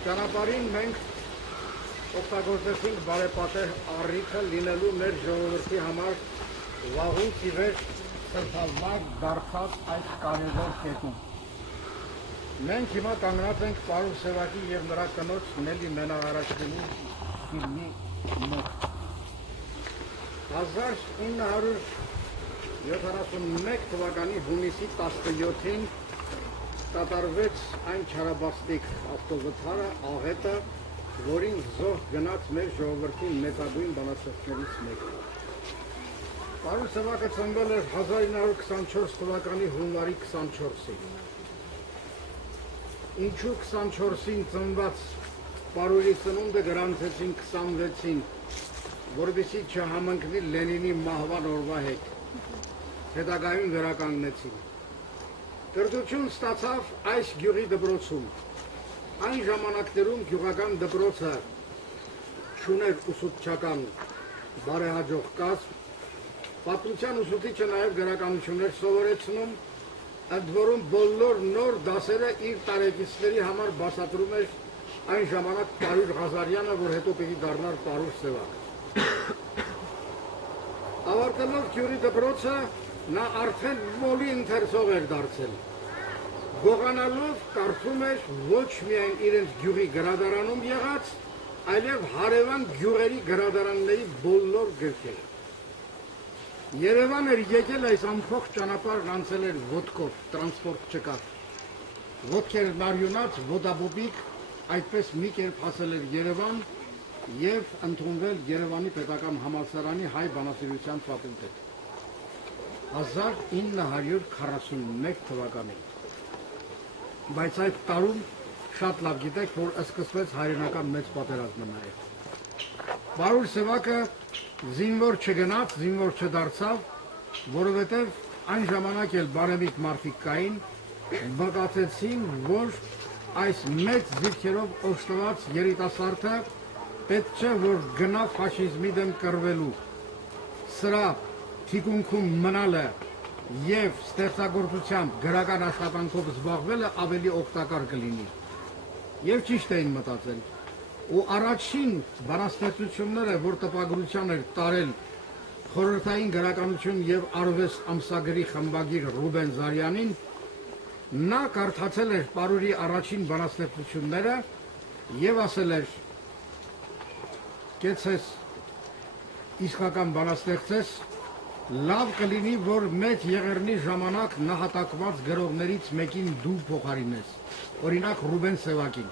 Ճանապարհին մենք օգտագործեցինք բարեպատեր առիթը լինելու մեր ժողովրդի համար վաղուց ի վեր սրբազան դարձած այս կարևոր կետում։ Մենք հիմա կանգնած ենք Պարուհ Սևակի եւ նրա կնոջ Նելի Մենաղարաշվիլի ֆիլմի մոտ։ 1971 թվականի հունիսի 17-ին կատարվեց այն չարաբաստիկ ավտովթարը, աղետը, որին զոհ գնաց մեր ժողովրդի մեծագույն բանաստեղծներից մեկը։ Պարուհ Սևակը ծնվել էր 1924 թվականի հունվարի 24-ին։ Ինչու 24-ին ծնված Պարուհի ծնունդը գրանցեցին 26-ին, որովհետեւ չհամընկնի Լենինի մահվան օրվա հետ։ Հետագայում վերականգնեցին։ Կրթություն ստացավ այս գյուղի դպրոցում։ Այն ժամանակներում գյուղական դպրոցը չուներ ուսուցչական բարեհաջող կազմ, պատմության ուսուցիչը նաև գրականություններ սովորեցնում, ընդ որում բոլոր նոր դասերը իր տարեկիցների համար բացատրում էր այն ժամանակ Պարուհ Ղազարյանը, որ հետո պիտի դառնար Պարուհ Սևակ։ Ավարտելով գյուղի դպրոցը նա արդեն մոլի ընթերցող էր դարձել։ Գողանալով կարդում էր ոչ միայն իրենց գյուղի գրադարանում եղած, այլև հարևան գյուղերի գրադարանների բոլոր գրքերը։ Երևան էր եկել այս ամբողջ ճանապարհն անցել էր ոտքով, տրանսպորտ չկար։ Ոտքերն արյունած, ոտաբոբիկ, այդպես մի կերպ հասել էր Երևան եւ ընդունվել Երևանի պետական համալսարանի հայ բանասիրության ֆակուլտետ։ 1941 թվականին։ Բայց այդ տարում շատ լավ գիտեք, որ սկսվեց հայրենական մեծ պատերազմը նաև։ Պարուհ Սևակը զինվոր չգնաց, զինվոր չդարձավ, որովհետև այն ժամանակ էլ բարևիկ մարդիկ կային, բկացեցին, որ այս մեծ ձիթերով օժտված երիտասարդը պետք չէ, որ գնա ֆաշիզմի դեմ կռվելու։ Սրա թիկունքում մնալը եւ ստեղծագործությամբ գրական աշխատանքով զբաղվելը ավելի օգտակար կլինի։ Եվ ճիշտ էին մտածել։ Ու առաջին բանաստեղծությունները, որ տպագրության էր տարել խորհրդային գրականություն եւ արվեստ ամսագրի խմբագիր Ռուբեն Զարյանին, նա կարդացել էր Պարուհի առաջին բանաստեղծությունները եւ ասել էր. «Կեցես իսկական բանաստեղծ, լավ կլինի, որ մեծ եղեռնի ժամանակ նահատակված գրողներից մեկին դու փոխարինես, օրինակ Ռուբեն Սևակին։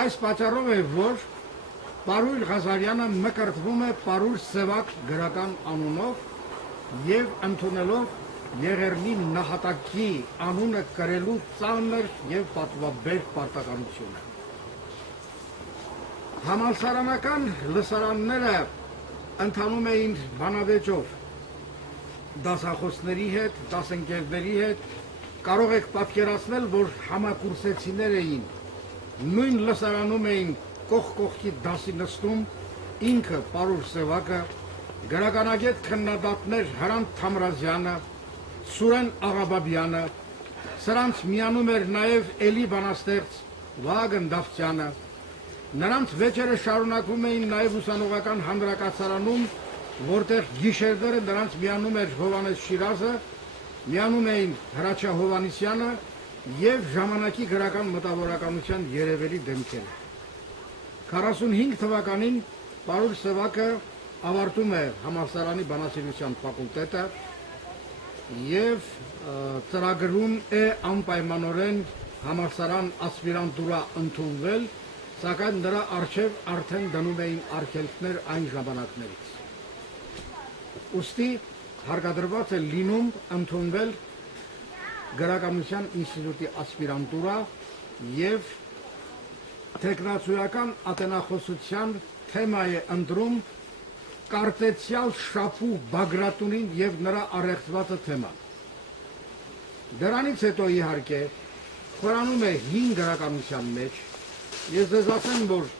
Այս պատճառով է, որ Պարուհ Ղազարյանը մկրտվում է Պարուհ Սևակ գրական անունով եւ ընդունելով եղեռնի նահատակի անունը կրելու ծանր եւ պատվաբեր պարտականությունը։ Համալսարանական լսարանները ընթանում էին բանավեճով, դասախոսների հետ, դասընկերների հետ, կարող եք պատկերացնել, որ համակուրսեցիներ էին, նույն լսարանում էին կողք կողքի դասի նստում, ինքը Պարուհ Սևակը, գրականագետ քննադատներ Հրանտ Թամրազյանը, Սուրեն Աղաբաբյանը, սրանց միանում էր նաև էլի բանաստեղծ Վահագն Դավթյանը, նրանց վեճերը շարունակվում էին նաև ուսանողական հանրակացարանում, որտեղ գիշերները նրանց միանում էր Հովհաննես Շիրազը, միանում էին Հրաչյա Հովհաննիսյանը եւ ժամանակի գրական մտավորականության երևելի դեմքերը։ 45 թվականին Պարուհ Սևակը ավարտում է համալսարանի բանասիրության ֆակուլտետը եւ ծրագրում է անպայմանորեն համալսարան ասպիրանտուրա ընդունվել, սակայն նրա առջև արդեն դնում էին արգելքներ այն ժամանակներից։ Ուստի հարկադրված է լինում ընդունվել գրականության ինստիտուտի ասպիրանտուրա եւ տեխնացուական ատենախոսության թեմա է ընտրում կարծեցյալ Շապու Բագրատունին եւ նրա առեղծվածը թեման։ Դրանից հետո իհարկե խորանում է հին գրականության մեջ։ Ես ձեզ ասեմ, որ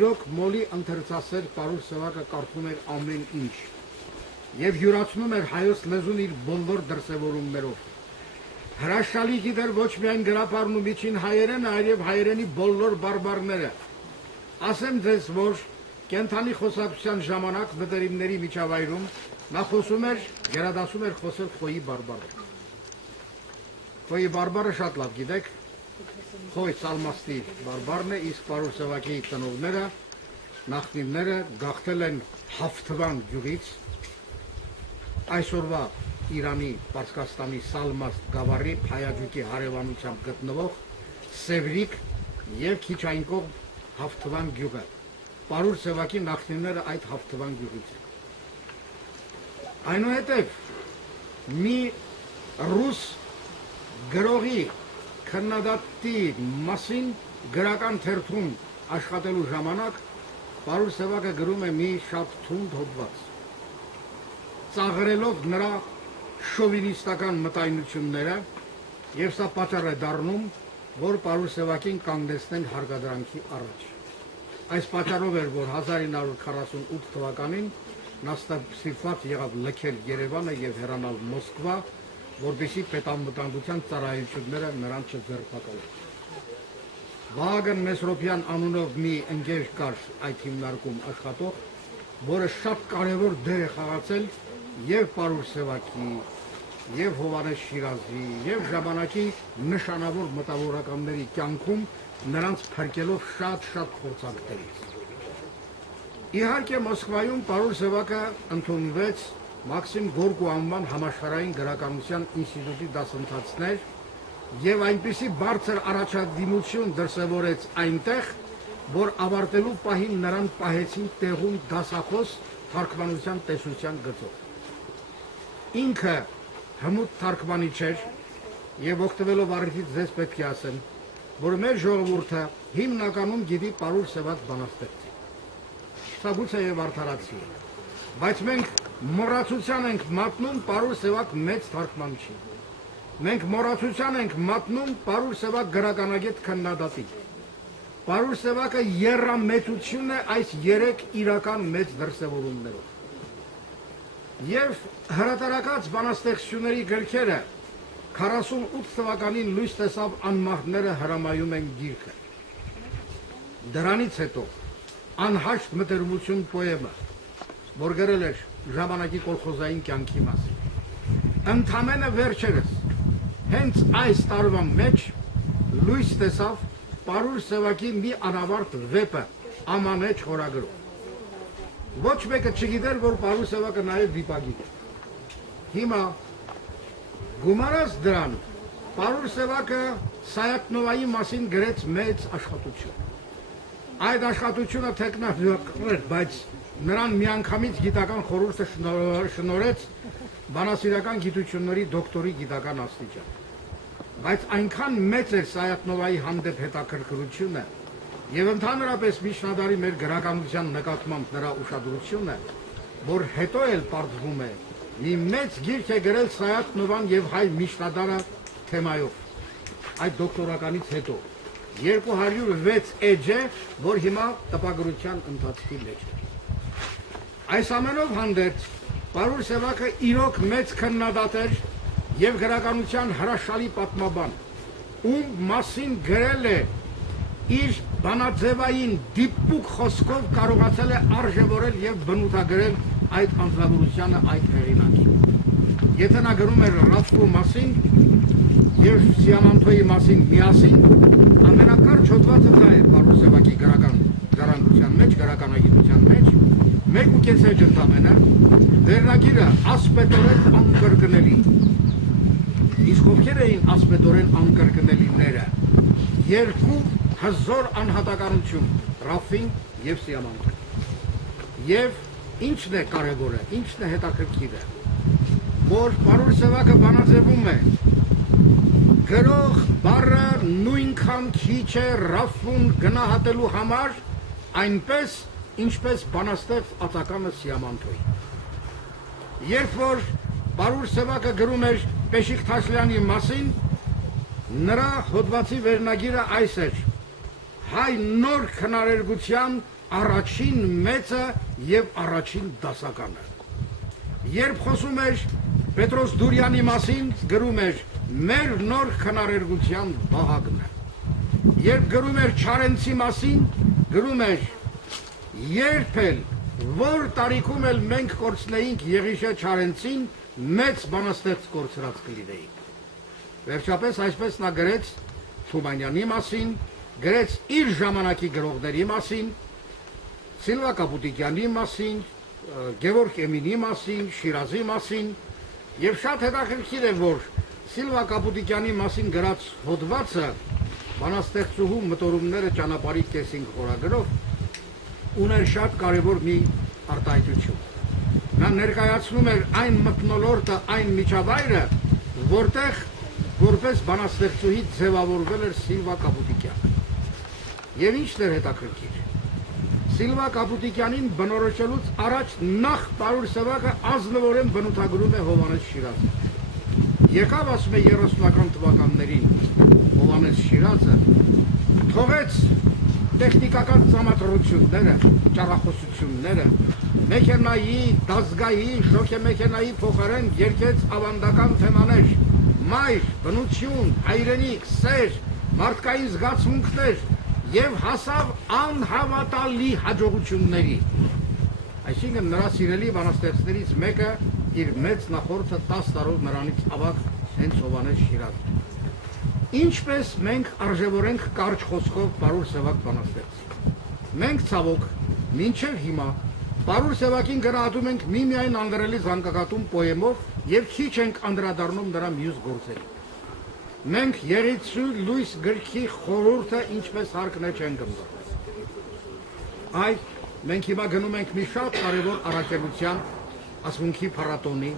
իրոք մոլի ընթերցասեր Պարուհ Սևակը կարդում էր ամեն ինչ եւ յուրացնում էր հայոց լեզուն իր բոլոր դրսևորումներով։ հրաշալի գիտեր ոչ միայն գրապարն ու միջին հայերենը, այլև հայերենի բոլոր բարբառները։ Ասեմ ձեզ, որ կենթանի խոսակցության ժամանակ մտերիմների միջավայրում նա խոսում էր, գերադասում էր խոսել խոյի բարբառը։ Խոյի բարբառը շատ լավ գիտեք, խոյ սալմաստի բարբառն է, իսկ Պարուր Սևակի տնողները, նախնիները գաղթել են Հավթվան գյուղից, այսօրվա Իրանի, Պարսկաստանի Սալմաստ գավառի Փայաջուկի հարևանությամբ գտնվող Սևրիկ եւ քիչ այն կողմ Հավթվան գյուղը։ Պարուր Սևակի նախնիները այդ Հավթվան գյուղից են։ Այնուհետև մի ռուս գրողի քննադատի մասին գրական թերթում աշխատելու ժամանակ Պարուր Սևակը գրում է մի շատ թունդ հոդված, ծաղրելով նրա շովինիստական մտայնությունները, եւ սա պատճառ է դառնում, որ Պարուր Սևակին կանգնեցնեն հարկադրանքի առաջ։ Այս պատճառով էր, որ 1948 թվականին նա ստիպված եղավ լքել Երևանը եւ հեռանալ Մոսկվա, որպեսզի պետանվտանգության ծառայությունները նրան չձերբակալեն։ Վահագն Մեսրոպյան անունով մի ընկեր կար այդ հիմնարկում աշխատող, որը շատ կարևոր դեր է խաղացել եւ Պարուր Սևակի, եւ Հովանես Շիրազի, եւ ժամանակի նշանավոր մտավորականների կյանքում նրանց փրկելով շատ փորձանքներից։ Իհարկե Մոսկվայում Պարուր Սևակը ընդունվեց Մաքսիմ Գորկու անվան համաշխարհային գրականության ինստիտուտի դասընթացներ եւ այնպիսի բարձր առաջադիմություն դրսևորեց այնտեղ, որ ավարտելու պահին նրան պահեցին տեղում դասախոս թարգմանության տեսության գծով։ Ինքը հմուտ թարգմանիչ էր եւ օգտվելով առիթից ձեզ պետք է ասեմ, որ մեր ժողովուրդը հիմնականում գիտի Պարուր Սևակ բանաստեղծի։ Սա գուցեև արդարացի է, բայց մենք մոռացության ենք մատնում Պարուր Սևակ մեծ թարգմանիչին։ Մենք մոռացության ենք մատնում Պարուր Սևակ գրականագետ քննադատի։ Պարուր Սևակը եռամեծություն է այս երեք իրական մեծ դրսևորումներով։ Եվ հրատարակած բանաստեղծությունների գրքերը 48 թվականին լույս տեսավ անմահները հրամայում են գիրքը։ Դրանից հետո անհաշտ մտերմություն պոեմը, որ գրել էր ժամանակի կոլխոզային կյանքի մասին։ Ընդամենը վերջերս, հենց այս տարվա մեջ լույս տեսավ Պարուր Սևակի մի անավարտ վեպը Ամանեչ խորագրով։ Ոչ մեկը չգիտեր, որ Պարուր Սևակը նաև վիպագիր է։ Հիմա գումարած դրան, Պարուր Սևակը Սայաթնովայի մասին գրեց մեծ աշխատություն։ Այդ աշխատությունը թեկնածու էր, բայց նրան միանգամից գիտական խորհուրդը շնորհեց բանասիրական գիտությունների դոկտորի գիտական աստիճան։ Բայց այնքան մեծ էր Սայաթնովայի հանդեպ հետաքրքրությունը եւ ընդհանրապես միջնադարի մեր գրականության նկատմամբ նրա ուշադրությունը, որ հետո էլ պարզվում է մի մեծ գիրք է գրել Սայաթնովան եւ հայ միջնադարը թեմայով։ Այդ դոկտորականից հետո 206 էջ է, որ հիմա տպագրության ընթացքի մեջ է։ Այս ամենով հանդերձ Պարուր Սևակը իրոք մեծ քննադատ էր եւ գրականության հրաշալի պատմաբան, ում մասին գրել է իր բանաձևային դիպուկ խոսքով կարողացել է արժևորել եւ բնութագրել այդ անձնավորությունը, այդ հեղինակին։ Եթե նա գրում էր Ռասկու մասին եւ Սիամանթոյի մասին միասին, ամենակարճ հոդվածը դա է Պարուր Սևակի գրական ժառանգության մեջ, գրականագիտության մեջ, 1.5 էջ ընդամենը, վերնագիրը ասպետորեն անկրկնելի։ Իսկ ովքեր էին ասպետորեն անկրկնելիները։ Երկու հզոր անհատականություն, Ռաֆին եւ Սիամանթոյ։ Եվ ինչն է կարևորը, ինչն է հետաքրքիրը, որ Պարուր Սևակը բանաձևում է գրող բառը նույնքան քիչ է Ռաֆուն գնահատելու համար, այնպես ինչպես բանաստեղծ ածականը Սիամանթոյի։ Երբ որ Պարուր Սևակը գրում էր Պեշիքթաշլյանի մասին, նրա հոդվածի վերնագիրը այս էր. հայ նոր քնարերգության առաջին մեծը եւ առաջին դասականը։ Երբ խոսում էր Պետրոս Դուրյանի մասին, գրում էր մեր նոր քնարերգության բաղագն է։ Երբ գրում էր Չարենցի մասին, գրում էր երբ էլ որ տարիքում էլ մենք կորցնեինք Եղիշե Չարենցին, մեծ բանաստեղծ կորցրած կլինեինք։ Վերջապես այսպես նա գրեց Թումանյանի մասին, գրեց իր ժամանակի գրողների մասին, Սիլվա Կապուտիկյանի մասին, Գևորգ Էմինի մասին, Շիրազի մասին, եւ շատ հետաքրքիր է, որ Սիլվա Կապուտիկյանի մասին գրած հոդվածը բանաստեղծուհու մտորումները ճանապարհի կեսին խորագրով ուներ շատ կարևոր մի արտահայտություն։ Նա ներկայացնում էր այն մթնոլորտը, այն միջավայրը, որտեղ որպես բանաստեղծուհի ձևավորվել էր Սիլվա Կապուտիկյանը։ Եվ ինչն էր հետաքրքիր։ Սիլվա Կապուտիկյանին բնորոշելուց առաջ նախ Պարուր Սևակը ազնվորեն բնութագրում է Հովհաննես Շիրազին։ Եկավ, ասում է 30-ական թվականներին Հովհաննես Շիրազը, թողեց տեխնիկական ծամատրությունները, ճառախոսությունները, մեքենայի, դազգայի, շոգեմեքենայի փոխարեն երգեց ավանդական թեմաներ, մայր, բնություն, հայրենիք, սեր, մարդկային զգացմունքներ եւ հասավ անհավատալի հաջողությունների։ Այսինքն նրա սիրելի բանաստեղծներից մեկը իր մեծ նախորդը 10 տարով նրանից ավակ հենց Հովհաննես Շիրազն։ Ինչպես մենք արժևորենք կարճ խոսքով Պարուր Սևակ բանաստեղծին։ Մենք ցավոք մինչև հիմա Պարուր Սևակին գնահատում ենք միմիայն անդրելի զանգակատուն պոեմով եւ քիչ ենք անդրադառնում նրա մյուս գործերին։ Մենք Եղիցու լույս գրքի խորհուրդը ինչպես հարկն է չեն գմբռնել։ Այ մենք հիմա գնում ենք մի շատ կարևոր առաքելության ասմունքի փառատոնի։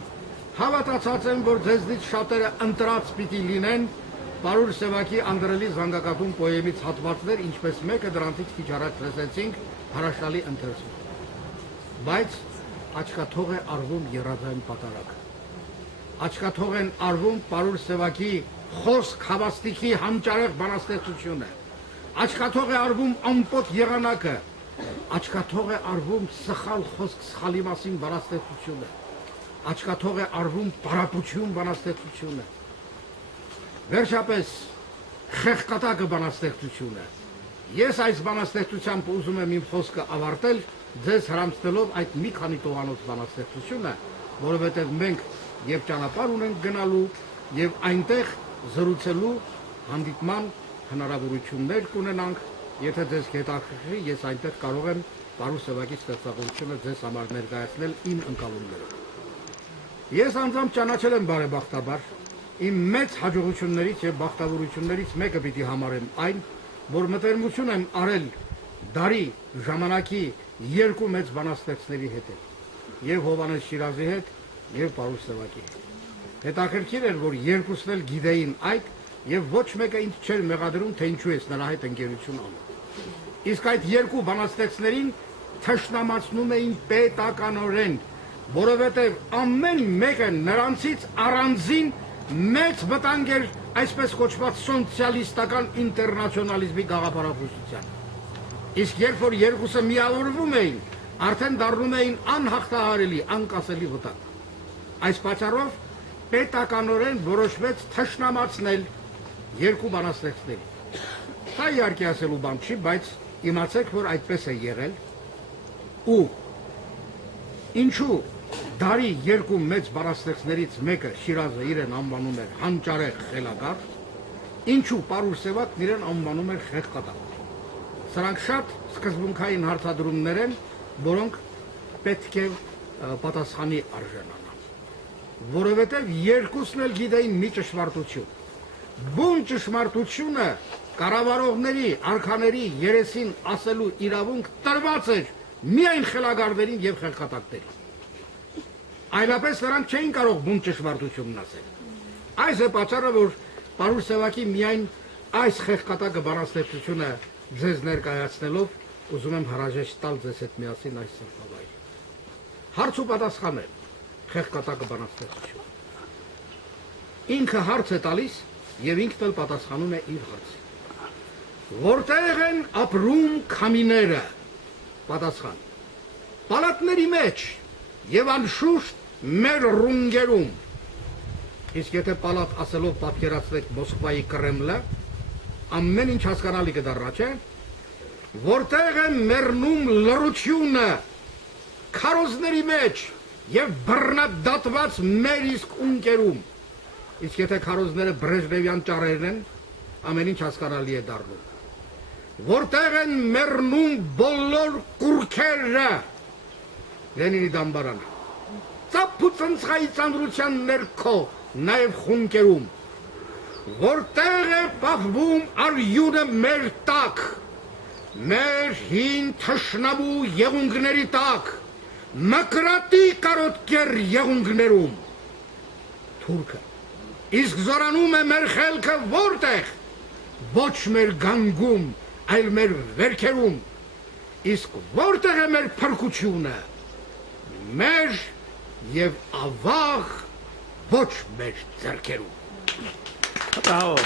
Հավատացած եմ, որ ձեզնից շատերը ընտրած պիտի լինեն Պարուր Սևակի անդրելի զանգակատուն պոեմից հատվածներ, ինչպես մեկը դրանցից քիչ առաջ լսեցինք հրաշալի ընթերցում։ Բայց աչքաթող է արվում եռաձայն պատարագ։ Աչքաթող են արվում Պարուր Սևակի խոսք հավաստիքի համճարեղ բանաստեղծությունը։ Աչքաթող է արվում ամպոտ եղանակը։ Աչքաթող է արվում սխալ խոսք սխալի մասին բանաստեղծությունը։ Աչքաթող է արվում պարապություն բանաստեղծությունը։ Վերջապես խեղկատակը բանաստեղծությունը։ Ես այս բանաստեղծությամբ ուզում եմ իմ խոսքը ավարտել, ձեզ հրամցնելով այդ մի քանի տողանոց բանաստեղծությունը, որովհետև մենք եւ ճանապարհ ունենք գնալու եւ այնտեղ զրուցելու հանդիպման հնարավորություններ կունենանք, եթե ձեզ հետաքրքրի, ես այնտեղ կարող եմ Պարուր Սևակի ստեղծագործությունը ձեզ համար ներկայացնել իմ ընկալումներով։ Ես անձամբ ճանաչել եմ բարեբախտաբար իմ մեծ հաջողություններից եւ բախտավորություններից մեկը պիտի համարեմ այն, որ մտերմություն եմ արել դարի ժամանակի երկու մեծ բանաստեղծների հետ, եւ Հովհաննես Շիրազի հետ, եւ Պարուր Սևակի հետ։ Հետաքրքիր էր, որ երկուսն էլ գիտեին այդ եւ ոչ մեկը ինձ չէր մեղադրում, թե ինչու ես նրա հետ ընկերություն անում։ Իսկ այդ երկու բանաստեղծներին թշնամացնում էին պետականորեն, որովհետեւ ամեն մեկը նրանցից առանձին մեծ վտանգ էր այսպես կոչված սոցիալիստական ինտերնացիոնալիզմի գաղափարախոսության։ Իսկ երբ որ երկուսը միավորվում էին, արդեն դառնում էին անհաղթահարելի, անկասելի վտանգ։ Այս պատճառով պետականորեն որոշվեց թշնամացնել երկու բանաստեղծների։ Դա իհարկե ասելու բան չի, բայց իմացեք, որ այդպես է եղել։ Ու ինչու դարի երկու մեծ բանաստեղծներից մեկը Շիրազը իրեն անվանում էր հանճարեղ խելագար, ինչու Պարուր Սևակն իրեն անվանում էր խեղկատակ։ Սրանք շատ սկզբունքային հարցադրումներ են, որոնք պետք է պատասխանի արժանանան, որովհետև երկուսն էլ գիտեին մի ճշմարտություն։ Բուն ճշմարտությունը կառավարողների, արքաների երեսին ասելու իրավունք տրված էր միայն խելագարներին եւ խեղկատակներին։ Այլապես նրանք չէին կարող բուն ճշմարտությունն ասել։ Այս է պատճառը, որ Պարուր Սևակի միայն այս խեղկատակը բանաստեղծությունը ձեզ ներկայացնելով ուզում եմ հարաժեշտ տալ ձեզ հետ միասին այս սրբավայրին։ Հարց ու պատասխան է խեղկատակը բանաստեղծություն։ Ինքը հարց է տալիս եւ ինքն էլ պատասխանում է իր հարցին։ Որտեղ են ապրում քամիները։ Պատասխան. պալատների մեջ եւ անշուշտ մեր ռունգերում։ Իսկ եթե պալատ ասելով պատկերացրեք Մոսկվայի Կրեմլը, ամեն ինչ հասկանալի կդառնա, չէ՞։ Որտեղ է մեռնում լռությունը քարոզների մեջ եւ բռնադատված մեր իսկ ունկերում։ Իսկ եթե քարոզները Բրեժնևյան ճառերն են, ամեն ինչ հասկանալի է դառնում։ Որտեղ են մեռնում բոլոր կուրքերը, Լենինի դամբարան, ծափուցնցայի ծանրության ներքո, նաև խունկերում, որտեղ է պահվում արյունը մեր տակ, մեր հին թշնամու եղունգների տակ, մկրատի կարոտկեր եղունգներում, թուրքը, իսկ զորանում է մեր խելքը որտեղ, ոչ մեր գանգում, այլ մեր վերքերում, իսկ որտեղ է մեր փրկությունը, մեր եւ ավաղ ոչ մեր ձեռքերում։ Bravo.